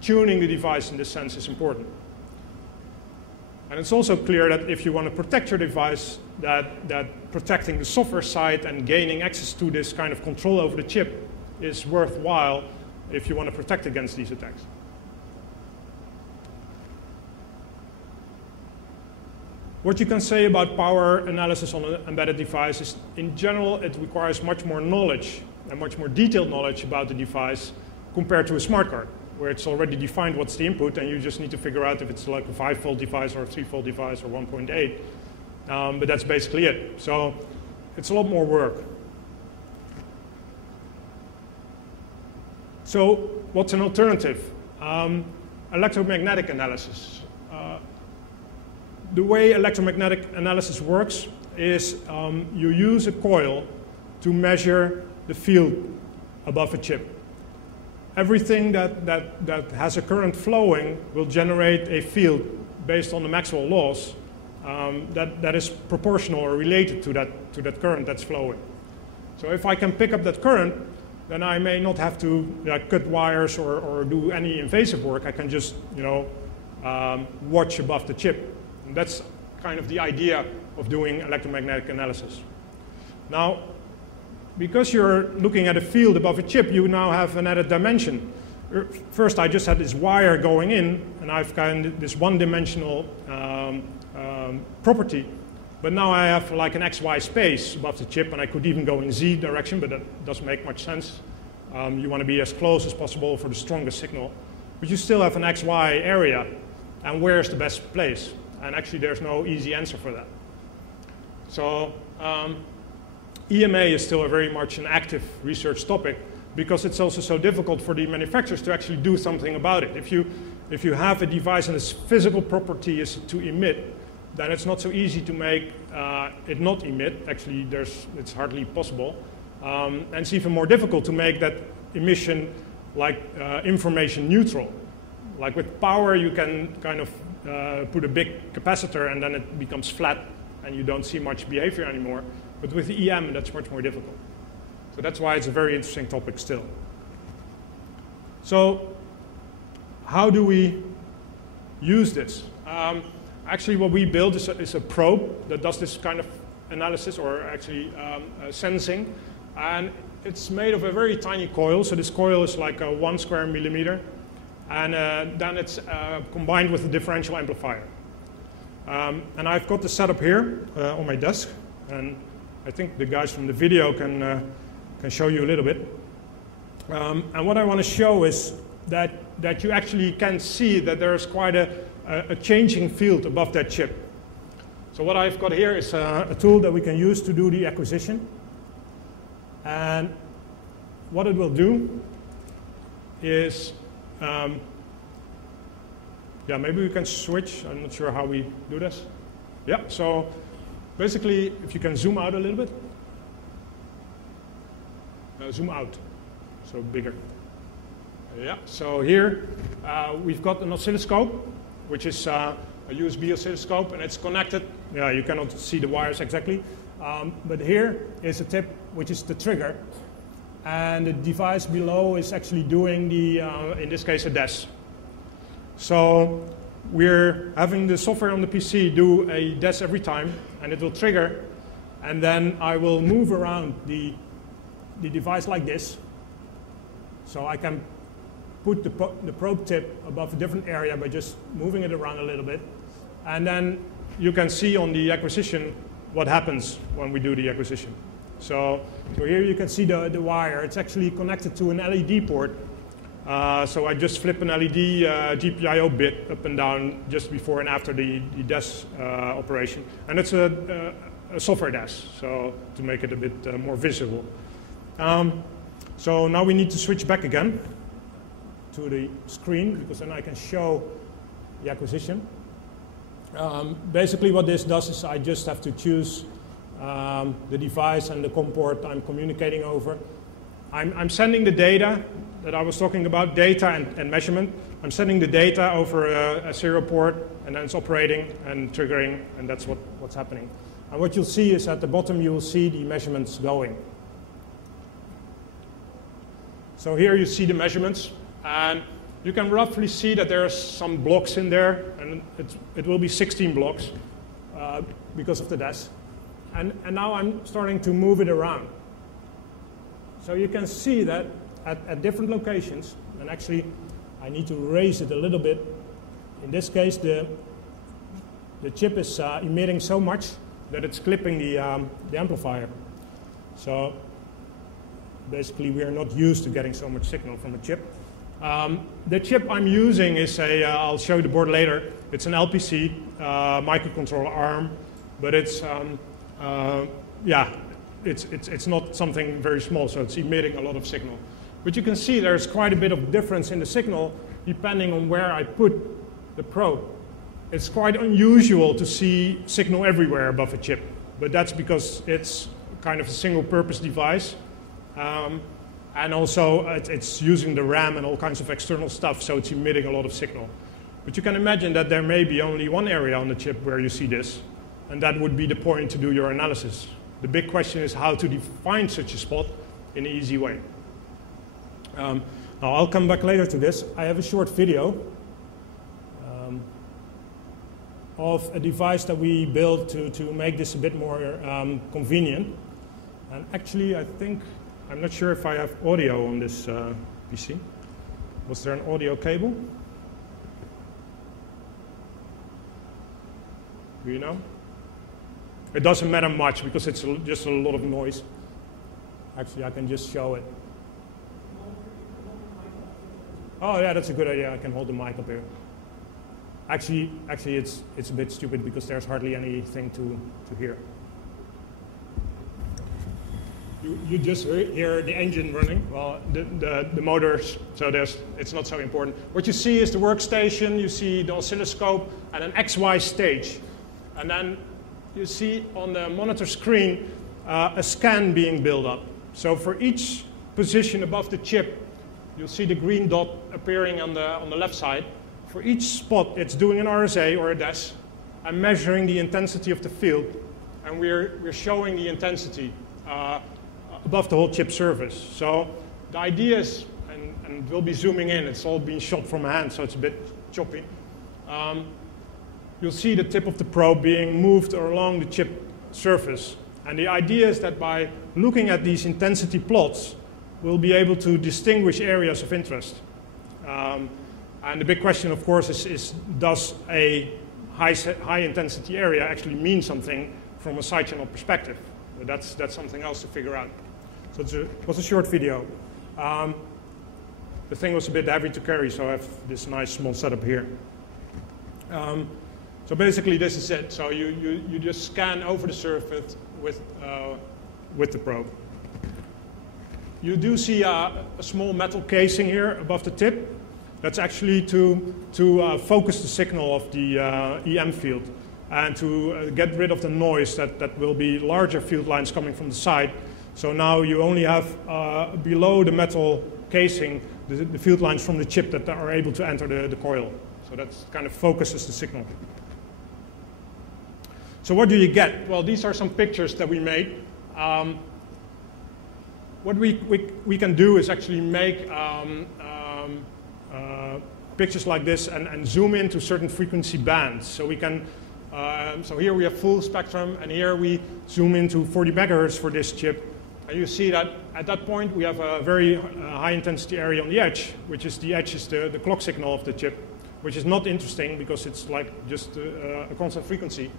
tuning the device in this sense is important. And it's also clear that if you want to protect your device, that protecting the software side and gaining access to this kind of control over the chip is worthwhile if you want to protect against these attacks. What you can say about power analysis on an embedded device is, in general, it requires much more knowledge and much more detailed knowledge about the device compared to a smart card, where it's already defined what's the input, and you just need to figure out if it's like a 5-volt device or a 3-volt device or 1.8. But that's basically it. So it's a lot more work. So what's an alternative? Electromagnetic analysis. The way electromagnetic analysis works is you use a coil to measure the field above a chip. Everything that has a current flowing will generate a field based on the Maxwell laws that is proportional or related to that current that's flowing. So if I can pick up that current, then I may not have to cut wires or do any invasive work. I can just watch above the chip. And that's kind of the idea of doing electromagnetic analysis. Now, because you're looking at a field above a chip, you now have an added dimension. First, I just had this wire going in, and I've kind of this one-dimensional property. But now I have like an XY space above the chip, and I could even go in Z direction, but that doesn't make much sense. You want to be as close as possible for the strongest signal. But you still have an XY area, and where's the best place? And actually, there's no easy answer for that. So EMA is still very much an active research topic because it's also so difficult for the manufacturers to actually do something about it. If you have a device and its physical property is to emit, then it's not so easy to make it not emit. Actually, it's hardly possible. And it's even more difficult to make that emission like information neutral. Like with power, you can kind of put a big capacitor and then it becomes flat and you don't see much behavior anymore. But with the EM, that's much more difficult. So that's why it's a very interesting topic still. So how do we use this? Actually, what we built is a probe that does this kind of analysis, or actually sensing. And it's made of a very tiny coil. So this coil is like 1 square millimeter. And then it's combined with a differential amplifier. And I've got the setup here on my desk. And I think the guys from the video can show you a little bit. And what I want to show is that you actually can see that there's quite a changing field above that chip. So what I've got here is a tool that we can use to do the acquisition. And what it will do is, yeah, maybe we can switch. I'm not sure how we do this. Yeah, so basically, if you can zoom out a little bit. Zoom out, so bigger. Yeah, so here we've got an oscilloscope, which is a USB oscilloscope, and it's connected. Yeah, you cannot see the wires exactly. But here is a tip, which is the trigger. And the device below is actually doing the, in this case, a DES. So we're having the software on the PC do a DES every time, and it will trigger. And then I will move around the device like this. So I can put the probe tip above a different area by just moving it around a little bit. And then you can see on the acquisition what happens when we do the acquisition. So here you can see the wire. It's actually connected to an LED port. So I just flip an LED GPIO bit up and down just before and after the DES operation. And it's a software DES, so to make it a bit more visible. So now we need to switch back again to the screen, because then I can show the acquisition. Basically what this does is I just have to choose the device and the COM port I'm communicating over. I'm sending the data that I was talking about, data and measurement. I'm sending the data over a serial port, and then it's operating and triggering, and that's what's happening. And what you'll see is at the bottom you will see the measurements going. So here you see the measurements, and you can roughly see that there are some blocks in there, and it will be 16 blocks because of the DES. And now I'm starting to move it around. So you can see that at different locations, and actually I need to raise it a little bit. In this case, the chip is emitting so much that it's clipping the amplifier. So basically we are not used to getting so much signal from a chip. The chip I'm using is I'll show you the board later, it's an LPC microcontroller ARM, but it's it's not something very small, so it's emitting a lot of signal. But you can see there's quite a bit of difference in the signal depending on where I put the probe. It's quite unusual to see signal everywhere above a chip, but that's because it's kind of a single-purpose device. And also it's using the RAM and all kinds of external stuff, so it's emitting a lot of signal. But you can imagine that there may be only one area on the chip where you see this, and that would be the point to do your analysis. The big question is how to define such a spot in an easy way. Now I'll come back later to this. I have a short video of a device that we built to make this a bit more convenient. And actually, I'm not sure if I have audio on this PC. Was there an audio cable? Do you know? It doesn't matter much because it's just a lot of noise. Actually, I can just show it. Oh yeah, that's a good idea. I can hold the mic up here. Actually, it's a bit stupid because there's hardly anything to hear. You just hear the engine running, well, the motors, so it's not so important. What you see is the workstation, you see the oscilloscope, and an XY stage. And then you see on the monitor screen a scan being built up. So for each position above the chip, you'll see the green dot appearing on the left side. For each spot, it's doing an RSA or a DES. I'm measuring the intensity of the field, and we're showing the intensity above the whole chip surface. So the idea is, and we'll be zooming in, it's all being shot from hand, so it's a bit choppy. You'll see the tip of the probe being moved along the chip surface. And the idea is that by looking at these intensity plots, we'll be able to distinguish areas of interest. And the big question, of course, is does a high intensity area actually mean something from a side channel perspective? But that's something else to figure out. So it was a short video. The thing was a bit heavy to carry, so I have this nice small setup here. So basically, this is it. So you just scan over the surface with the probe. You do see a small metal casing here above the tip. That's actually to focus the signal of the EM field and to get rid of the noise that will be larger field lines coming from the side. So now you only have below the metal casing the field lines from the chip that are able to enter the coil. So that kind of focuses the signal. So what do you get? Well, these are some pictures that we made. What we can do is actually make pictures like this and zoom into certain frequency bands. So we can, so here we have full spectrum, and here we zoom into 40 megahertz for this chip. And you see that at that point we have a very high intensity area on the edge, which is the edge is the clock signal of the chip, which is not interesting because it's like just a constant frequency.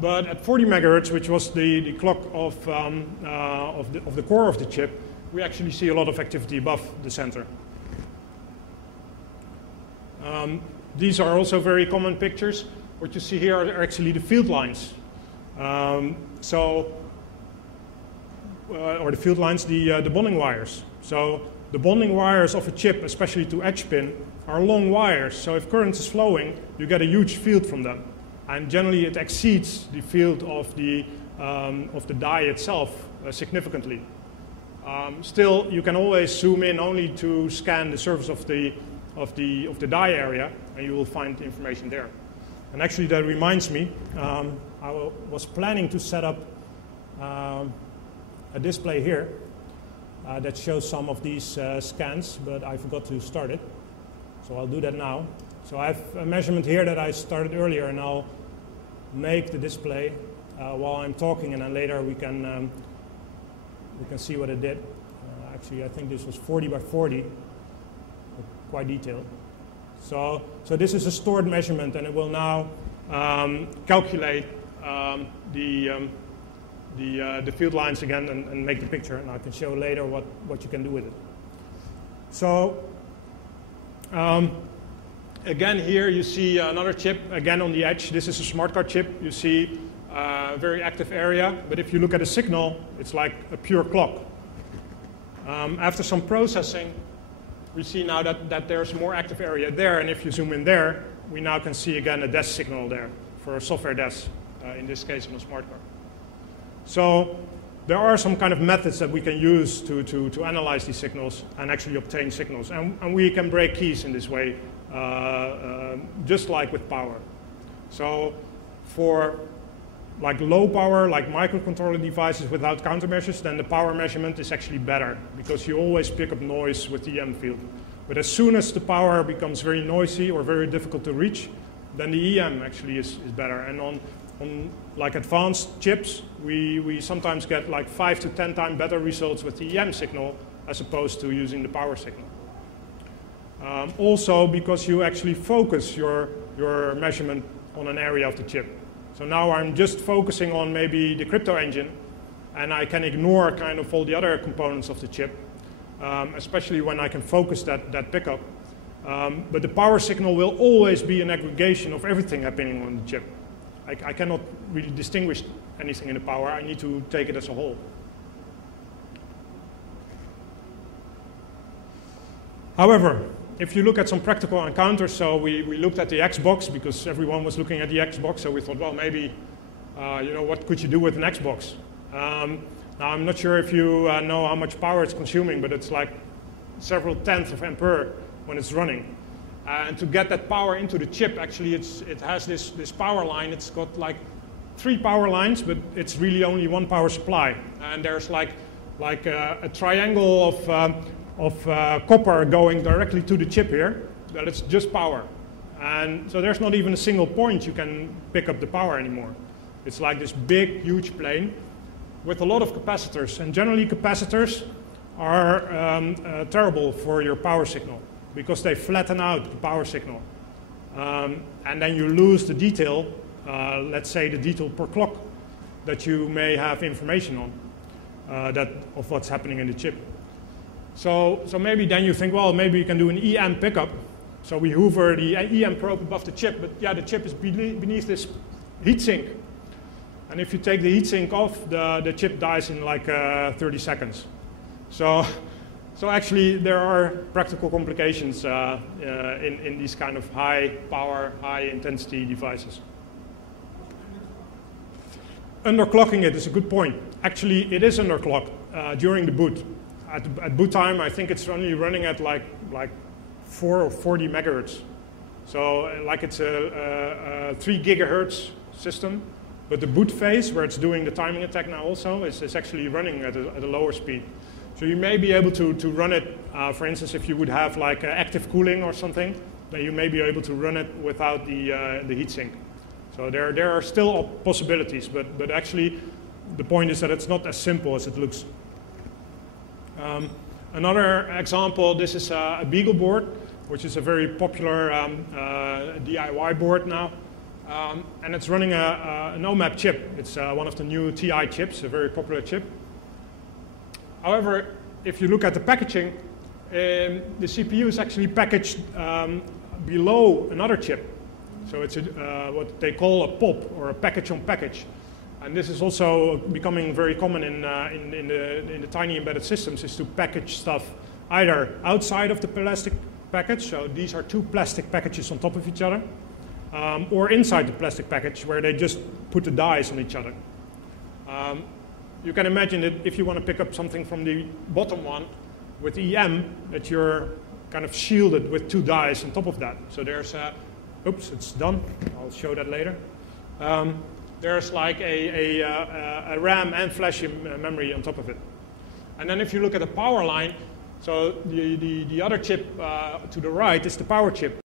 But at 40 megahertz, which was the clock of the core of the chip, we actually see a lot of activity above the center. These are also very common pictures. What you see here are actually the field lines. Or the field lines, the bonding wires. So the bonding wires of a chip, especially to edge pin, are long wires. So if current is flowing, you get a huge field from them. And generally it exceeds the field of the die itself significantly. Still, you can always zoom in only to scan the surface of the die area, and you will find information there. And actually, that reminds me, I was planning to set up a display here that shows some of these scans, but I forgot to start it. So I'll do that now. So I have a measurement here that I started earlier, and I'll make the display while I'm talking, and then later we can see what it did. Actually, I think this was 40 by 40, quite detailed. So this is a stored measurement, and it will now calculate the field lines again and make the picture, and I can show later what you can do with it. So again, here you see another chip, again on the edge. This is a smart card chip. You see a very active area, but if you look at a signal, it's like a pure clock. After some processing, we see now that there's more active area there, and if you zoom in there, we now can see again a DES signal there for a software DES, in this case on a smart card. So there are some kind of methods that we can use to analyze these signals and actually obtain signals, and we can break keys in this way, just like with power. So for like low power, like microcontroller devices without countermeasures, then the power measurement is actually better because you always pick up noise with the EM field. But as soon as the power becomes very noisy or very difficult to reach, then the EM actually is better. And on like advanced chips, we sometimes get like 5 to 10 times better results with the EM signal as opposed to using the power signal. Also because you actually focus your measurement on an area of the chip. So now I'm just focusing on maybe the crypto engine, and I can ignore kind of all the other components of the chip, especially when I can focus that pickup. But the power signal will always be an aggregation of everything happening on the chip. I cannot really distinguish anything in the power. I need to take it as a whole. However, if you look at some practical encounters, so we looked at the Xbox because everyone was looking at the Xbox, so we thought, well, maybe, what could you do with an Xbox? Now, I'm not sure if you know how much power it's consuming, but it's like several tenths of ampere when it's running. And to get that power into the chip, actually, it has this power line. It's got like 3 power lines, but it's really only 1 power supply. And there's like a triangle of copper going directly to the chip here, that it's just power. And so there's not even a single point you can pick up the power anymore. It's like this big, huge plane with a lot of capacitors. And generally, capacitors are terrible for your power signal because they flatten out the power signal. And then you lose the detail, let's say the detail per clock, that you may have information on, of what's happening in the chip. So maybe then you think, well, maybe you can do an EM pickup. So we hover the EM probe above the chip, but yeah, the chip is beneath this heatsink. And if you take the heatsink off, the chip dies in like 30 seconds. So actually, there are practical complications in these kind of high power, high intensity devices. Underclocking it is a good point. Actually, it is underclocked during the boot. At boot time, I think it's only running at like 4 or 40 megahertz. So like it's a 3 gigahertz system, but the boot phase, where it's doing the timing attack now also, is actually running at a lower speed. So you may be able to run it, for instance, if you would have like active cooling or something, then you may be able to run it without the heatsink. So there are still possibilities, but actually the point is that it's not as simple as it looks. Another example, this is a Beagle board, which is a very popular DIY board now. And it's running an OMAP chip. It's one of the new TI chips, a very popular chip. However, if you look at the packaging, the CPU is actually packaged below another chip. So it's what they call a POP, or a package on package. And this is also becoming very common in the tiny embedded systems, is to package stuff either outside of the plastic package, so these are 2 plastic packages on top of each other, or inside the plastic package where they just put the dies on each other. You can imagine that if you want to pick up something from the bottom one with EM, that you're kind of shielded with 2 dies on top of that. So there's oops, it's done. I'll show that later. There's like a RAM and flash memory on top of it. And then if you look at the power line, So the other chip to the right is the power chip.